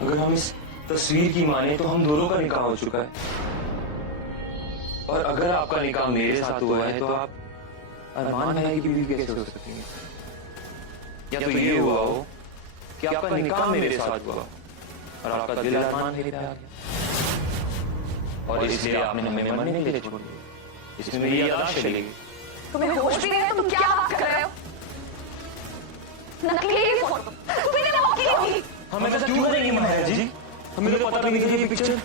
अगर हम इस तस्वीर की माने तो हम दोनों का निकाह हो चुका है, और अगर आपका निकाह मेरे साथ हुआ है तो आप अरमान भाई की बीवी कैसे हो सकती हैं? या तो ये हुआ हो कि आपका निकाह मेरे साथ हुआ और आपका दिल अरमान भाई पे आ गया, और इसलिए आपने हमें मरने के लिए छोड़ दिया। इसमें मेरी यादाश्त चलेगी। तुम्हें होश भी नहीं है, तुम क्या बात कर रहे हो? नकली फोटो तुम्हें नकली होगी। हम ऐसा क्यों करेंगे माया जी? हमें तो पता भी नहीं था ये पिक्चर,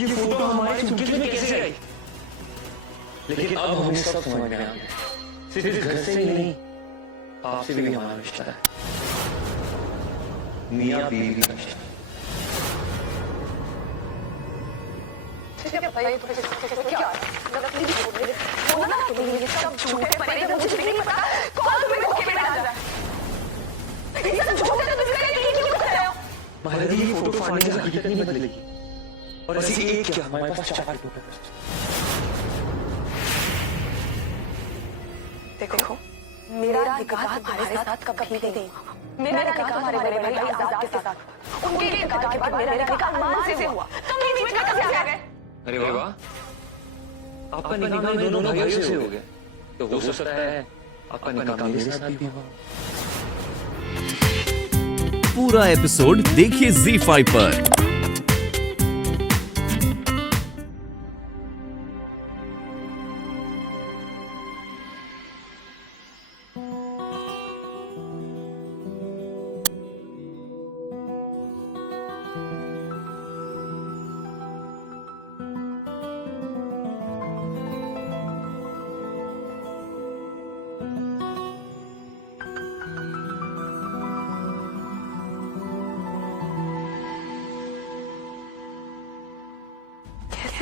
ये फोटो हमारे सूटकेस में कैसे आई। लेकिन अब हमें सब समझ में आ गया, सिर्फ इस घर से ही नहीं, आपसे भी हमारा रिश्ता है, मियां बीवी का रिश्ता। बताइए तुम्हें क्या नकली फोटो वो ना तुम्हें ये सब झूठे परे मुझे नहीं पता कौन तुम्हें धोखे में डाल रहा है। ये सब झूठे तो तुम मेरे लिए क्यों कर रहे हो? माया जी, ये फोटो फाड़ने से हकीकत नहीं बदलेगी, और ऐसी एक क्या हमारे पास 4 फोटो। देखो मेरा निकाह तुम्हारे साथ कभी नहीं हुआ। मेरा निकाह तुम्हारे बड़े भाई आजाद के साथ हुआ। उनके निकाह के बाद मेरा निकाह अरमान से हुआ। तुम बीच में कैसे आ गए? अरे वाह, आपका निकाह मेरे दोनों भाइयों से हो गया, तो हो सकता है आपका निकाह मेरे साथ भी हुआ। पूरा एपिसोड देखिए ZEE5 पर।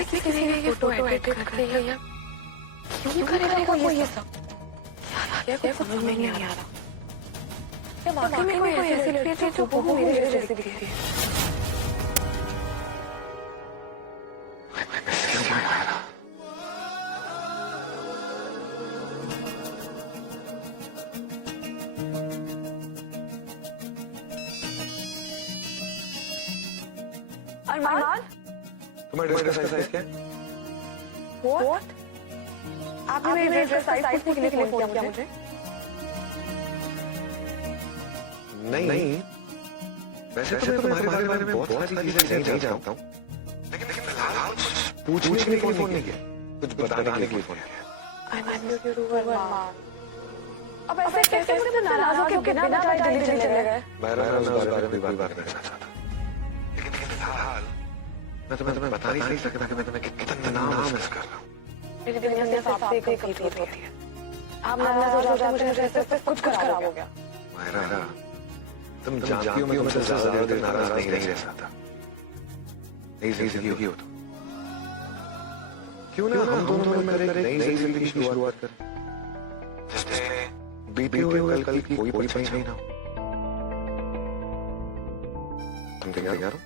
किसी ने ये फोटो एडिट कर दी है, क्यों करेगा कोई ये सब? क्या कुछ समझ में नहीं आ रहा। क्या वाकई में कोई ऐसी लड़की है जो बहू मेरे जैसी दिखती है? अरमान, तुम्हारे ड्रेस का साइज क्या है? What? आपने मेरे ड्रेस साइज पूछने के लिए फोन किया मुझे? नहीं, वैसे तो मैं तुम्हारे बारे में बहुत सारी चीजें नहीं जानता हूँ, लेकिन फिलहाल पूछने के लिए फोन नहीं किया, कुछ बताने के लिए फोन किया। I miss you too, अरमान। अब ऐसे कैसे मुझे नाराज होकर बिना बताए दिल्ली चले गए? मैं उस बारे में कोई बात नहीं करना चाहता, लेकिन फिलहाल मैं तुम्हें बता नहीं सकता कि मैं तुम्हें कितना मिस कर रहा हूँ। मेरी दुनिया सिर्फ आपसे ही कंप्लीट होती है। आप नाराज हो जाते मुझे सिर्फ कुछ खराब हो गया। मायरा, तुम जानती हो मैं तुमसे ज्यादा देर नाराज नहीं रह सकता। नई जिंदगी हो तो क्यों ना हम दोनों मिलकर एक नई जिंदगी की शुरुआत करें, जिसमें बीते हुए कल की कोई परछाई नहीं ना हो। तुम तैयार हो?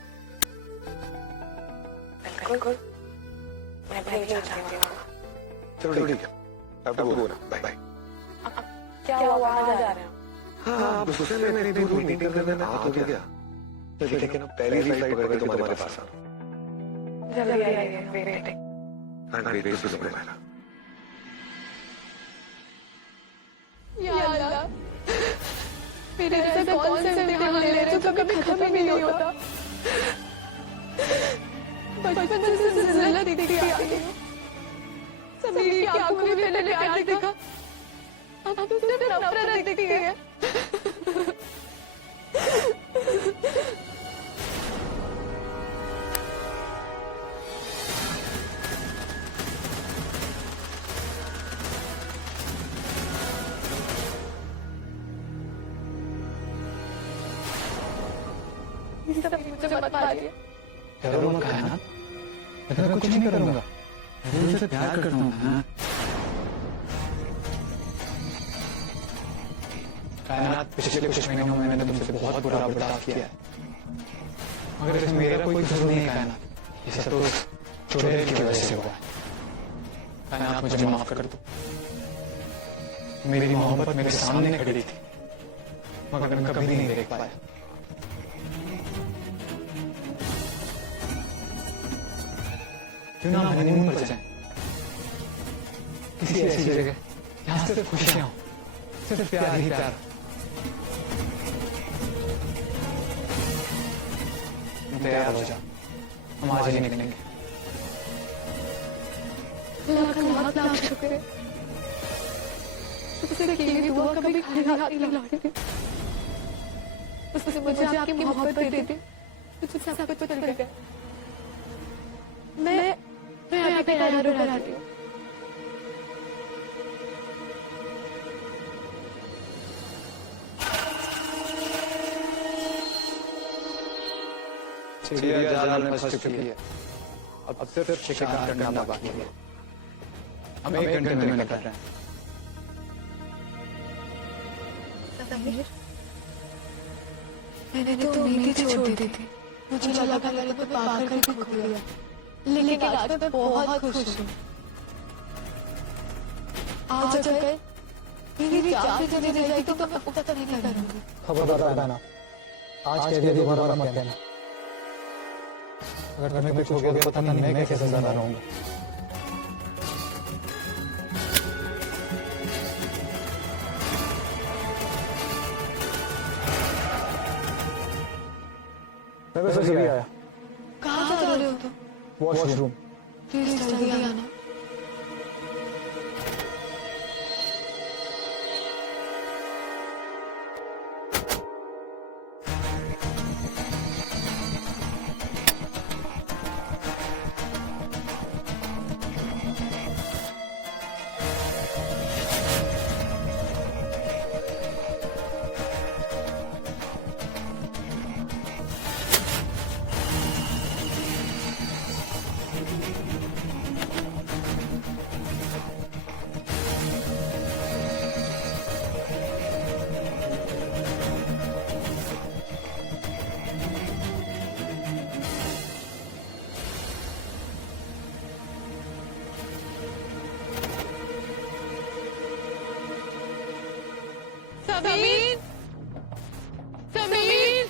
बिल्कुल, मैं भी चाहती हूँ। चलो ठीक है, अब तो गो ना, बाय बाय। क्या हुआ, कहाँ जा रहे हैं? हाँ, अब उससे मैं इतनी दूर मीटिंग करने में हाथ हो गया, लेकिन अब पहली फ्लाइट पकड़ के तुम्हारे पास आ रहा हूँ। जल्दी आइए, वेटिंग। वेट टू सी मायरा। या अल्लाह, मेरे जैसे कौन से इम्तिहान ले रहे जो कभी खत्म ही नहीं होता। बचपन से जिल्लत दिखती आ रही है। सभी की आंखों में पहले प्यार दिखा, अब तो सिर्फ नफरत दिखती है। मुझे मत मारिए। डरो मत कायनात, मैं तुम्हें कुछ नहीं करूंगा, मैं तुमसे प्यार करता हूँ ना। कायनात, पिछले कुछ महीनों में मैंने तुमसे बहुत बुरा बर्ताव किया है, मगर इसमें मेरा कोई कसूर नहीं है कायनात। ये सब तो चुड़ैल की वजह से हुआ है। कायनात, मुझे माफ कर दो। मेरी मोहब्बत मेरे सामने खड़ी थी, मगर मैं कभी नहीं देख पाया। क्यों ना हनीमून पर जाएं, किसी ऐसी जगह जहां सिर्फ खुशियां हो, सिर्फ प्यार ही प्यार। तैयार हो जा, हम आज ही निकलेंगे। लाख लाख शुक्र, उससे की हुई दुआ कभी खाली हाथ नहीं लौटती। उसने मुझे आपकी मोहब्बत दे दी, मुझसे सब कुछ चल गया। मैं आपके तैयार हो जाती हूँ। चिड़िया जाल में फंस चुकी है, अब सिर्फ शिकार करना बाकी है। हम 1 घंटे में निकल रहे हैं। समीर, मैंने तो उम्मीद ही छोड़ दी थी। मुझे लगा मैंने तो पाकर भी खो लिया, लेकिन आज मैं बहुत खुश हूँ। आज अगर मेरी जान चली जाएगी तो मैं पुख्ता नहीं करूँगी। खबरदार रहना, आज के लिए दोबारा मत कहना। अगर तुम्हें कुछ हो गया तो पता नहीं मैं कैसे जिंदा रहूंगा। मैं बस अभी आया। कहाँ जा रहे हो तुम? वॉशरूम। प्लीज जल्दी आना। समीर, समीर,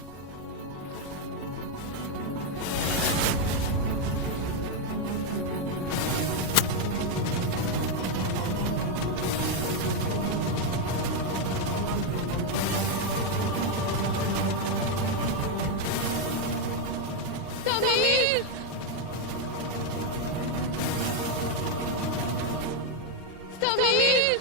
समीर, समीर।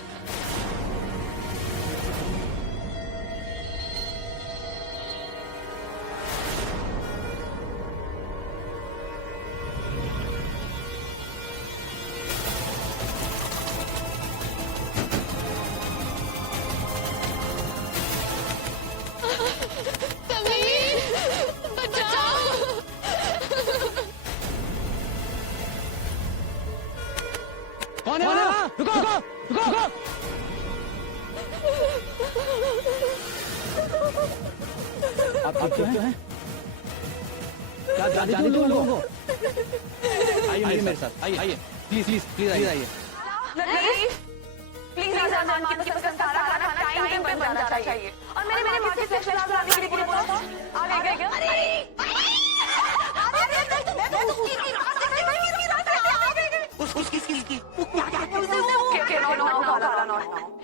कौन है वहाँ? रुको रुको रुको रुको। आप क्यों हैं? क्या जानते हो लोगों को? आइए मेरे साथ, आइए प्लीज प्लीज प्लीज आइए। प्लीज रमजान की तरफ से सारा खाना टाइम पे बन जाना चाहिए। और मैंने माँ से स्पेशल लाने के लिए बोला था। आ गए क्या?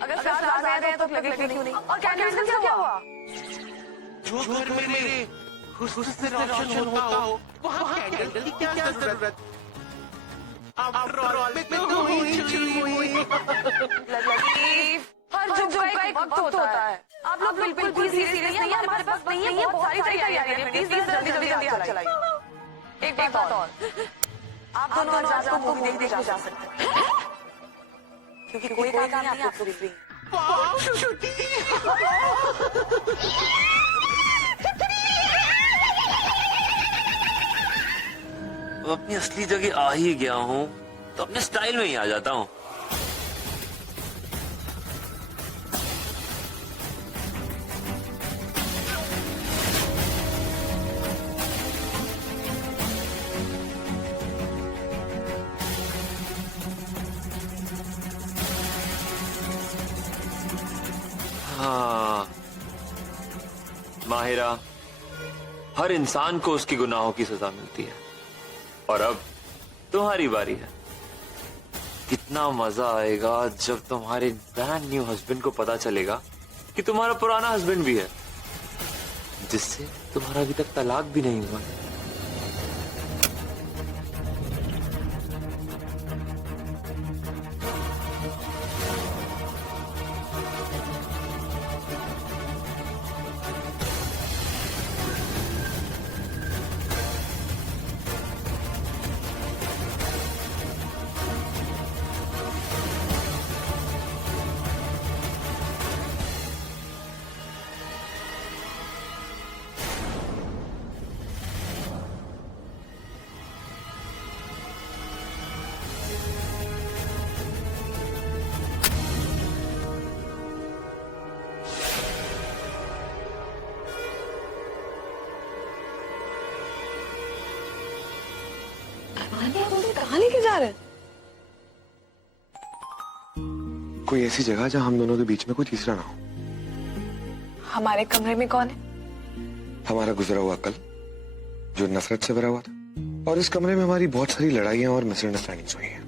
अगर साथ आ गए तो लगे क्यों नहीं? और कैंडल से क्या हुआ? जो घर में मेरे खुशी से रोशन होता हो वहाँ कैंडल की क्या जरूरत? आफ्टर ऑल मैं तो हुई हर जो का एक वक्त होता है। आप लोग बिल्कुल भी सीरियस नहीं है, हमारे पास नहीं है, बहुत सारी तैयारियां हैं। प्लीज जल्दी जल्दी हाथ चलाइए। एक बात और, आप दोनों आज रात को मूवी देखने जा सकते हैं, क्योंकि कोई काम नहीं है आपको फ्री। अपनी असली जगह आ ही गया हूँ तो अपने स्टाइल में ही आ जाता हूँ। हाँ माहिरा, हर इंसान को उसके गुनाहों की सजा मिलती है और अब तुम्हारी बारी है। कितना मजा आएगा जब तुम्हारे ब्रांड न्यू हस्बैंड को पता चलेगा कि तुम्हारा पुराना हस्बैंड भी है, जिससे तुम्हारा अभी तक तलाक भी नहीं हुआ। कहाँ लेके जा रहे हैं? कोई ऐसी जगह जहां हम दोनों के बीच में कोई तीसरा ना हो। हमारे कमरे में कौन है? हमारा गुजरा हुआ कल जो नफरत से भरा हुआ था, और इस कमरे में हमारी बहुत सारी लड़ाइयां और मिसअंडरस्टैंडिंग्स हुई हैं।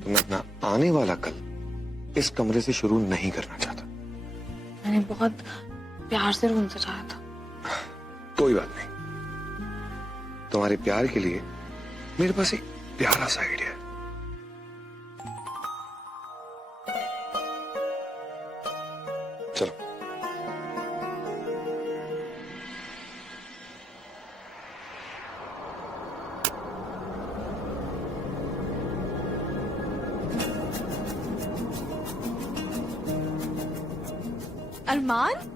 तो मैं अपना आने वाला कल इस कमरे से शुरू नहीं करना चाहता। मैंने बहुत प्यार से रूम सजाया था। कोई बात नहीं, तुम्हारे प्यार के लिए मेरे पास एक प्यारा सा आइडिया है। चलो। अरमान,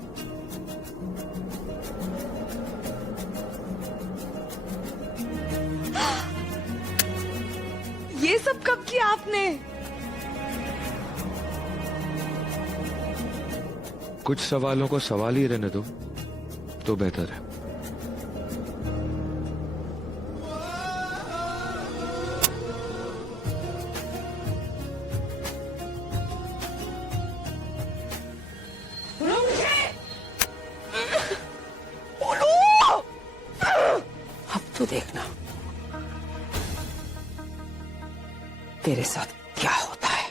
ये सब कब किया आपने? कुछ सवालों को सवाल ही रहने दो तो बेहतर है। अब तो देखना तेरे साथ क्या होता है।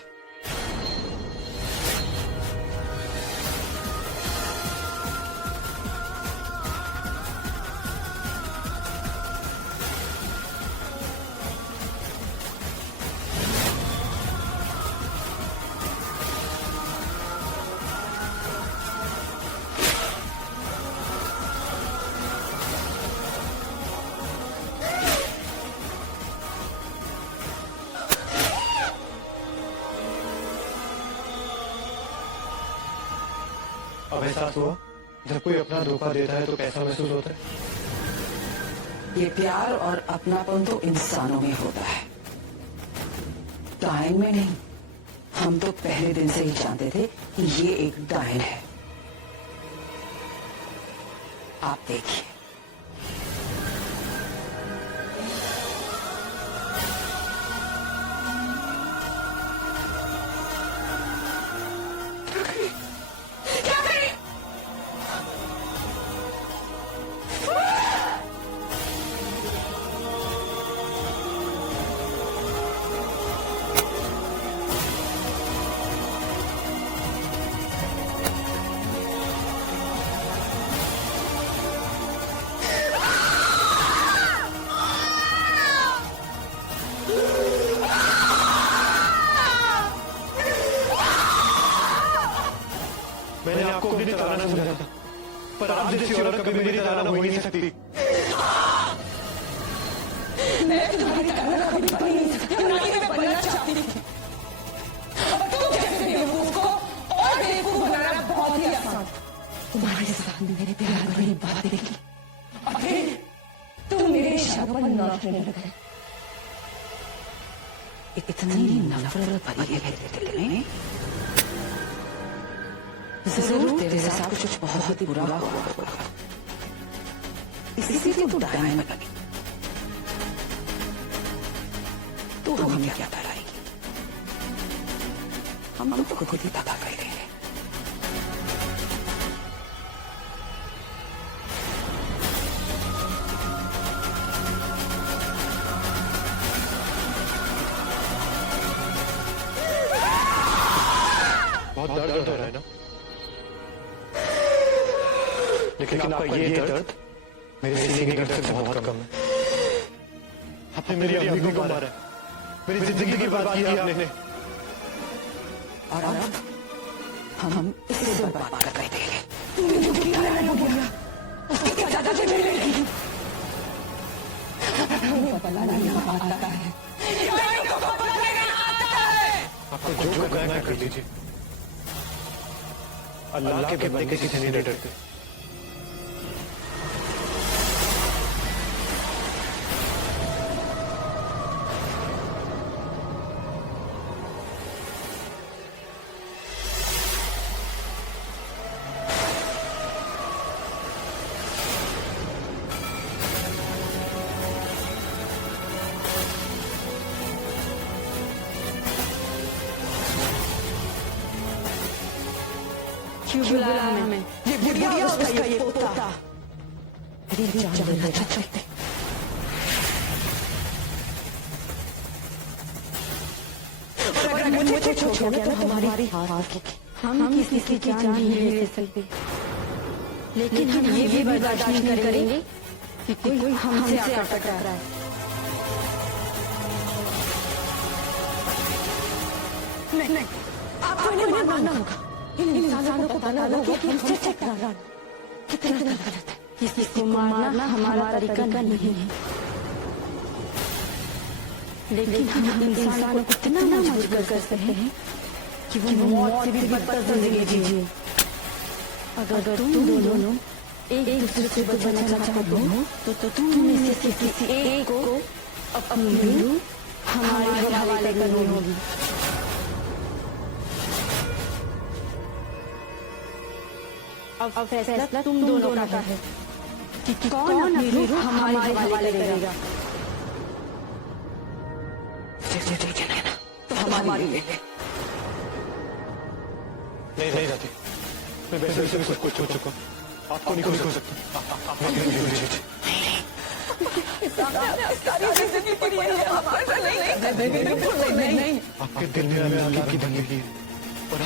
अब एहसास हुआ जब कोई अपना धोखा देता है तो कैसा महसूस होता है? ये प्यार और अपनापन तो इंसानों में होता है, डायन में नहीं। हम तो पहले दिन से ही जानते थे कि ये एक डायन है। आप देखिए, मैंने आपको अपनी तरह समझा था, पर आप जैसी औरत कभी मेरी तरह हो ही नहीं सकती। मैं तुम्हारी तरह कभी बन नहीं सकती, ना ही मैं बनना चाहती थी। और तुम जैसे बेवकूफ को और बेवकूफ बनाना बहुत ही आसान। तुम्हारे साथ मेरे प्यार भरी बातें की और फिर तुम मेरे इशारों पर नाचने लगे। इतनी नफरत भरी है तेरे दिल में। जरूर तेरे साथ कुछ बहुत ही बुरा हुआ होगा, इसीलिए तू डायन में लगी। तो हमें क्या कराएगी? हम तो खुद ही पता कर रहे हैं। लेकिन आपका ये दर्द मेरे सीने के दर्द से बहुत कम है। आपने मेरी अम्मी को मारा है, मेरी जिंदगी बर्बाद की आपने। और अब हम इसे बर्बाद कर रहे थे। उसकी सजा मिलेगी। बदला नहीं आता है। आपको जो करना है कर लीजिए। अल्लाह के बंदे किसी से नहीं डरते। क्यों बुलाया हमें? ये बुढ़िया उसका ये पोता। मेरी जान लेना चाहते। और अगर मुझे छोड़ गया तो हमारी हार की। हम किसी की जान ही ले सकते, लेकिन हम ये भी बर्दाश्त नहीं करेंगे कि कोई हमसे आकर टकराए। नहीं, आपको इन्हें मानना होगा। इन इंसानों को बताना होगा कि हमसे टकराना कितना गलत है। किसी को मारना हमारा तरीका नहीं है, लेकिन हम इंसानों को कितना मजबूर कर सकते हैं कि वो मौत से भी बदतर जिंदगी जिए। अगर तुम दोनों एक दूसरे से बचना चाहते हो तो तुम में से किसी एक को अपनी रूह हमारे हवाले करनी होगी। अब फैसला तुम दोनों का है कि कौन अपनी रूह हमारे हवाले करेगा। तो हमारी ले ले। नहीं जाती। मैं वैसे भी सब कुछ हो चुका हूँ। आपको नहीं कुछ हो सकता। आप आपके दिल में अल्लाह की बंदगी है और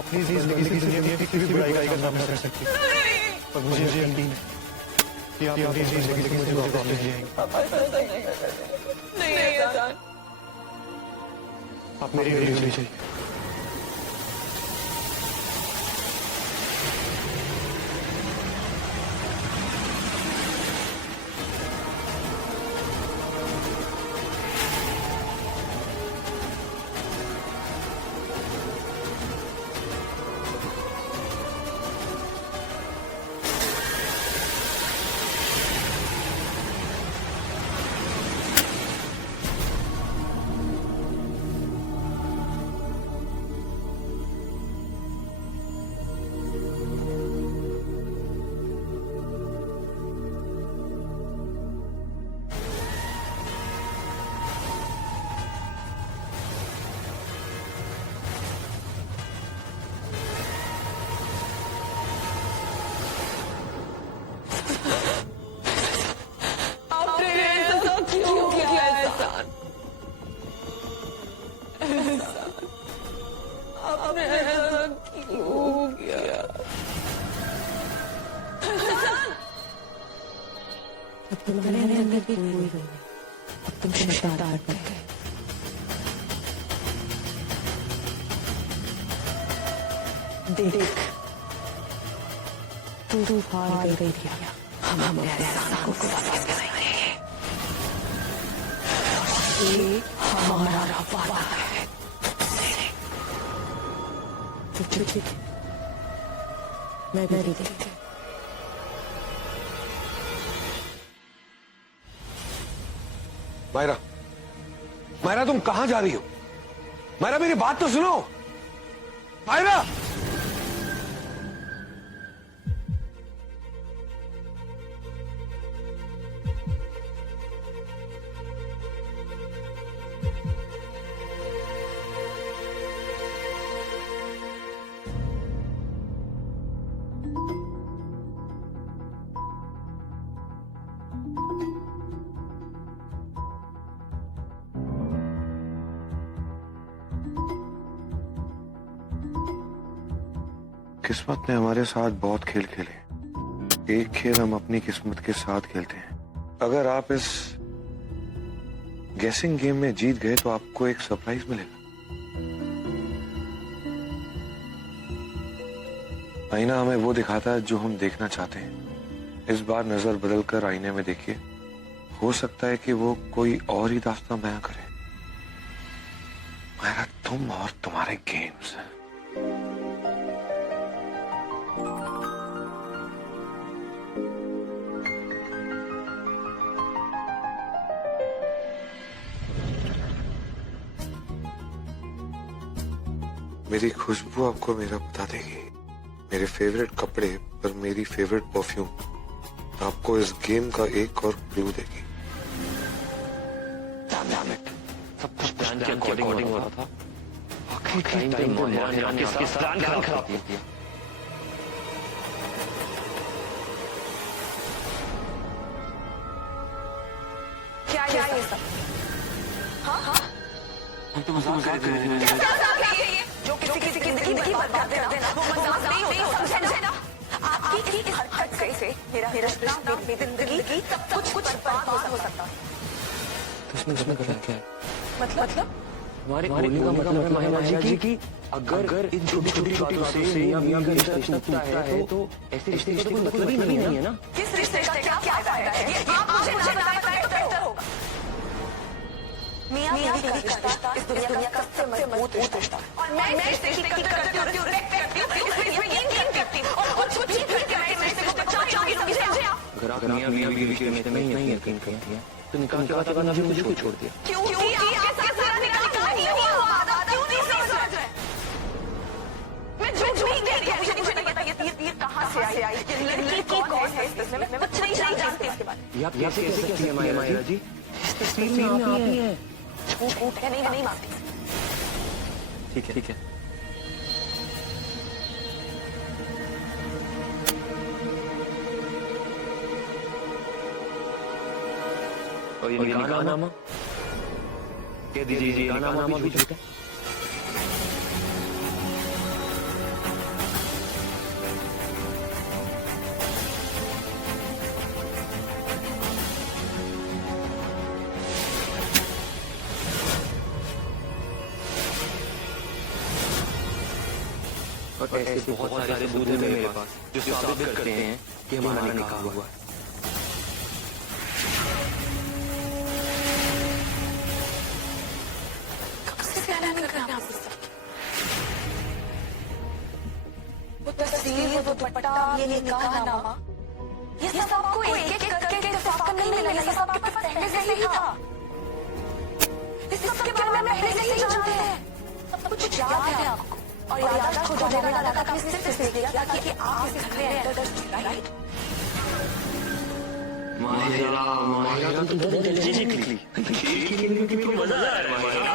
अपनी जिंदगी से दुनिया की किसी भी बुराई का सामना कर सकती है। और मुझे यकीन है कि आप अपनी जिंदगी से मुझे वापस ले जाएंगे। आप मेरी गरीब होनी चाहिए। तुम्हारे अंदर भी कोई नहीं, अब तुम समझदार बन गए। देख, तू हार गई थी। हम अपने एहसान को वापस करेंगे। ये हमारा वादा है। चुप मैं भी देखती। मायरा, मायरा तुम कहां जा रही हो? मायरा मेरी बात तो सुनो। मायरा, किस्मत ने हमारे साथ बहुत खेल खेले, एक खेल हम अपनी किस्मत के साथ खेलते हैं। अगर आप इस गेसिंग गेम में जीत गए तो आपको एक सरप्राइज मिलेगा। आईना हमें वो दिखाता है जो हम देखना चाहते हैं। इस बार नजर बदलकर आईने में देखिए, हो सकता है कि वो कोई और ही दास्तां बयां करे। मेरा तुम और तुम्हारे गेम्स। मेरी खुशबू आपको मेरा बता देगी, मेरे फेवरेट कपड़े पर मेरी फेवरेट परफ्यूम आपको इस गेम का एक और क्लू देगी। सब कुछ प्लान के अकॉर्डिंग हो रहा था। आखिरी टाइम पे माहिरा ने इसके प्लान खराब कर दिया। क्या ये सब? हाँ हाँ हम तो मजाक कर रहे थे। क्या मजाक है ये? जो किसी की जिंदगी बर्बाद कर देना वो मजाक नहीं होता, समझे ना? आपकी इस हरकत से मेरा रिश्ता, मेरी जिंदगी सब कुछ बर्बाद हो सकता है। तो इसमें गलत क्या है? मतलब हमारे बोलने का मतलब है माहिरा जी की अगर इन छोटी छोटी बातों से मियां बीवी का रिश्ता टूटता है तो ऐसे रिश्ते का कोई मतलब ही नहीं है ना। किस रिश्ते का क्या फायदा है? ये आप मुझे ना बताएं तो बेहतर होगा। मियां बीवी का रिश्ता इस दुनिया का सबसे मजबूत रिश्ता है। और मैं इस रिश्ते की कदर करती हूँ, रिस्पेक्ट करती हूँ, इसमें यकीन करती हूँ और कुछ भी करके मैं इस रिश्ते को बचाऊंगी, समझे आप? अगर आप मियां बीवी के रिश्ते में नहीं यकीन करती हैं तो निकाह के बाद आपने मुझे छोड़ दिया। क्योंकि आपके साथ मेरा निकाह नहीं हुआ, क्यों नहीं समझ रहे? मैं जो भी कह रही हूँ, मुझे नहीं पता ये कहाँ से आई, ये लड़की कौन है इस तस्वीर में? मैं कुछ नहीं जानती इसके बारे में। ये आप कैसे कह सकती हैं माहिरा जी? इस तस्वीर में आप ही हैं। झूठ है, नहीं मानती। ठीक है। और ये निकाहनामा कह दीजिए, निकाहनामा भी झूठ है। और ऐसे बहुत सारे सबूत हैं मेरे पास जो साबित करते हैं कि हमारा निकाह हुआ है। वो तस्वीर, वो दुपट्टा, ये निकाहनामा, ये सब आपको एक एक करके इत्तेफाक नहीं मिला, ये सब आपके पास पहले से ही था। इस सब के बारे में पहले से ही जानते हैं, सब कुछ याद है आपको। और याददाश्त खो जाने वाला था आपने सिर्फ इसलिए किया ताकि आप इस घर में एंटर कर सकें, राइट? माहिरा तुम तो जल्दी निकली। क्योंकि मजा आ रहा है माहिरा।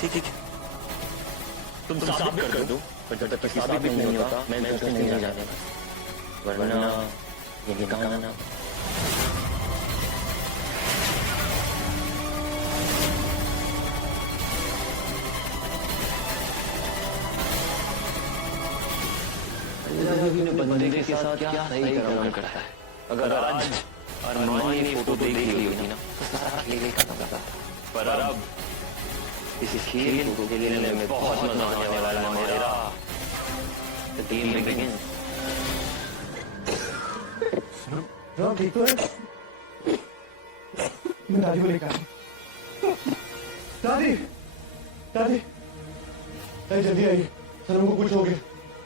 ठीक है, तुम साबित कर दो, पर जब तक साबित नहीं होता मैं उससे नहीं जाने वरना ये निकाहनामा। बंदे के साथ क्या सही काम करता है। अगर आज अरमान ने फोटो देख ली होती ना तो सारा खेल खत्म करता। पर अब इस खेल को खेलने में बहुत मजा आने वाला है मेरा। The game begins. ठीक तो है? मैं दादी को लेकर आया। दादी जल्दी आइए, सर हमको कुछ हो गया,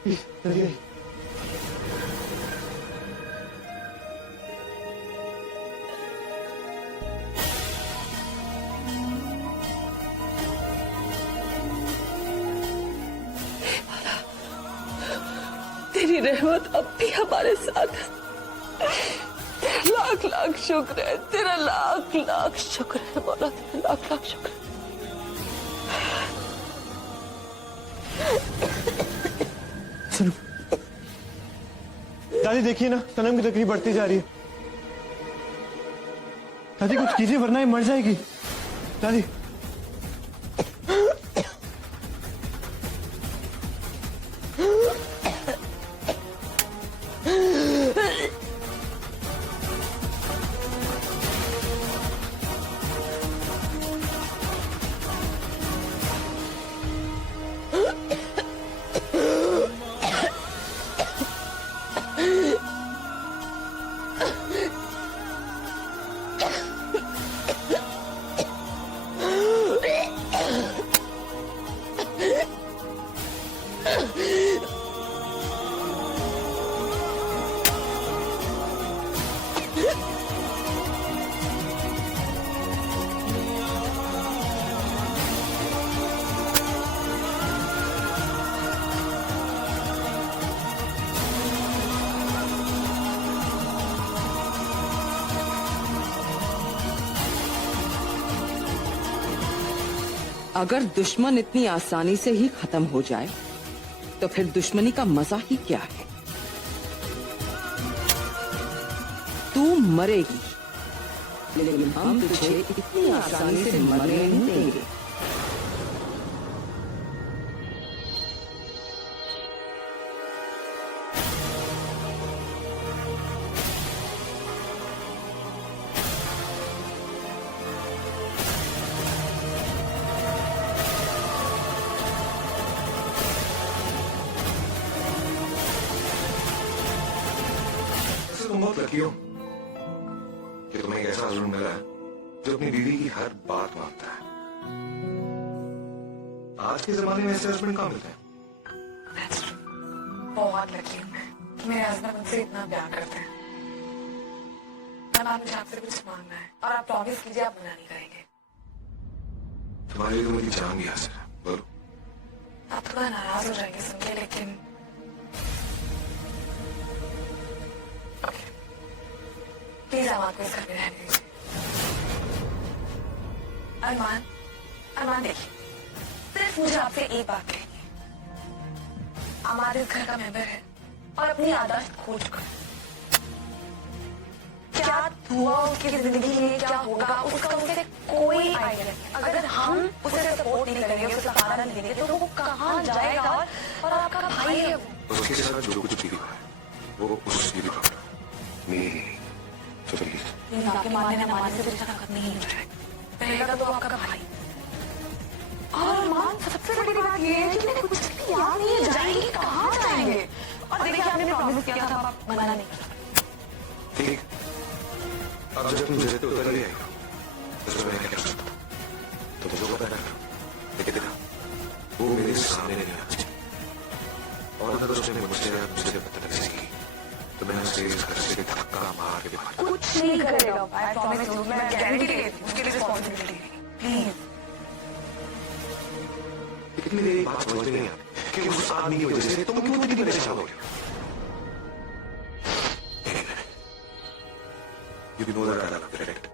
प्लीज जल्दी आइए। तेरी रहमत अब भी हमारे साथ है। तेरा लाख लाख शुक्र है, तेरा लाख लाख शुक्र है मौला, तेरा लाख लाख शुक्र है। दादी देखिए ना, सनम की तकलीफ बढ़ती जा रही है। दादी कुछ कीजिए वरना ये मर जाएगी। दादी अगर दुश्मन इतनी आसानी से ही खत्म हो जाए तो फिर दुश्मनी का मजा ही क्या है। तू मरेगी लेकिन हम तुझे इतनी आसानी से मरने नहीं देंगे। तुम बहुत लकी हो कि तुम्हें एक ऐसा हस्बैंड मिला है जो अपनी बीवी की हर बात मानता है। आज के जमाने में ऐसे हस्बैंड कहाँ मिलते हैं? बहुत लकी हूँ मैं कि मेरे हस्बैंड मुझसे इतना प्यार करते हैं। मुझे आपसे कुछ मांगना है और आप प्रॉमिस कीजिए आप मना नहीं करेंगे। तुम्हारे लिए तो मेरी जान भी हासिल है। बोलो। आप थोड़ा नाराज हो जाएंगे सुन के, लेकिन प्लीज आप आपको इस घर में रहने दीजिए। अरमान, अरमान देखिए, सिर्फ मुझे आपसे एक बात कहनी है। अरमान इस घर का मेंबर है और अपनी आदत खो चुका है। क्या हुआ उसकी जिंदगी में, क्या होगा उसका उसे कोई आइडिया नहीं। अगर हम उसे सपोर्ट नहीं करेंगे, उसे सहारा नहीं देंगे तो वो कहाँ जाएगा। और आपका भाई है वो। उसके साथ जो कुछ भी हुआ है वो उसकी भी प्रॉब्लम मेरी नहीं। तो प्लीज आपके मानने न मानने से रिश्ता खत्म नहीं हो जाएगा। रहेगा तो आपका भाई। और मान सबसे बड़ी बात ये है कि कुछ भी याद नहीं है, जाएंगे कहाँ जाएंगे। और देखिए आपने प्रॉमिस किया था, आप मना नहीं कर सकते। ठीक, अब जब तुम जैसे उतर ही आएगा तो मैं क्या कर सकता हूँ? तो मुझे वो पैदा करो, लेकिन देखा वो मेरे सामने नहीं आना चाहिए। और अगर उसने मुझसे बदतमीजी की तो मैं उसे इस घर से धक्का मार के बाहर कुछ नहीं करेगा। आई प्रॉमिस यू, मैं गारंटी देती हूँ, उसके लिए रिस्पांसिबिलिटी प्लीज। इतनी देर बात समझ नहीं आती कि उस आदमी की वजह से तुम क्यों इतनी परेशान हो रही हो? You know that I love you, right?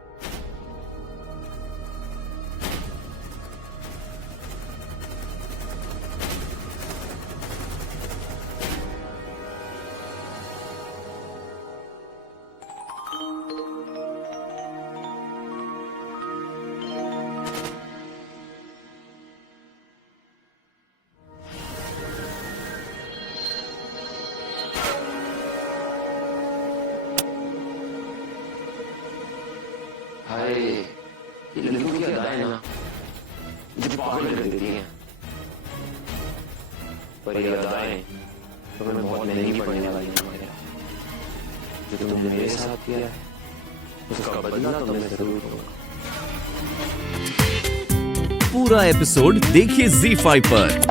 हाय, ये लड़कियों की अदाएं ना मुझे पागल कर देती हैं। पर ये अदाएं तुम्हें बहुत महंगी पड़ने वाली हैं मगर जो तुमने मेरे साथ किया है उसका बदला तो मैं जरूर दूंगा। पूरा एपिसोड देखिए ZEE5 पर।